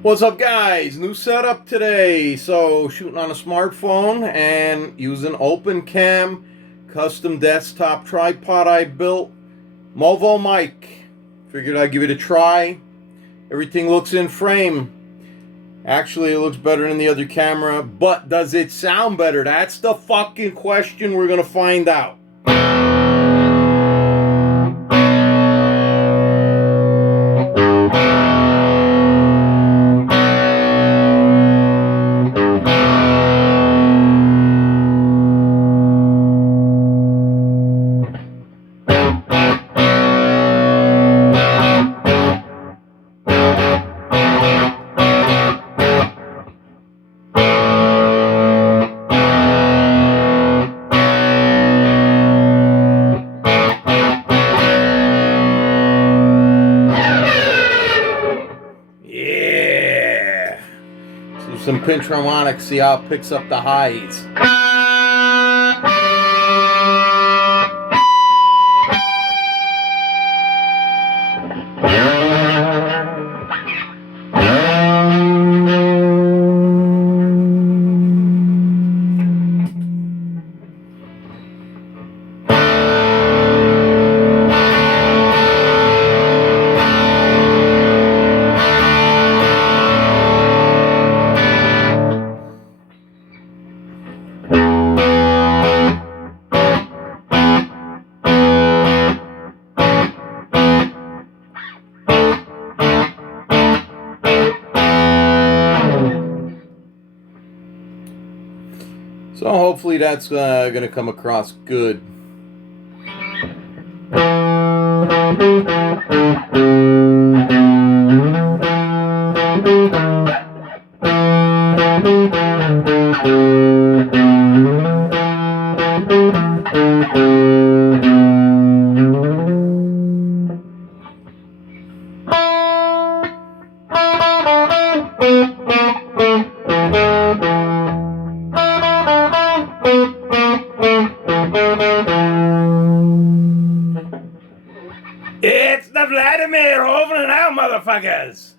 What's up, guys? New setup today. So shooting on a smartphone and using open cam custom desktop tripod I built. Movo mic. Figured I'd give it a try. Everything looks in frame. Actually, it looks better than the other camera, but does it sound better? That's the fucking question we're gonna find out. Yeah. Do some pinch harmonics, see how it picks up the highs. So hopefully that's going to come across good. It's the Vladimir over and out, motherfuckers!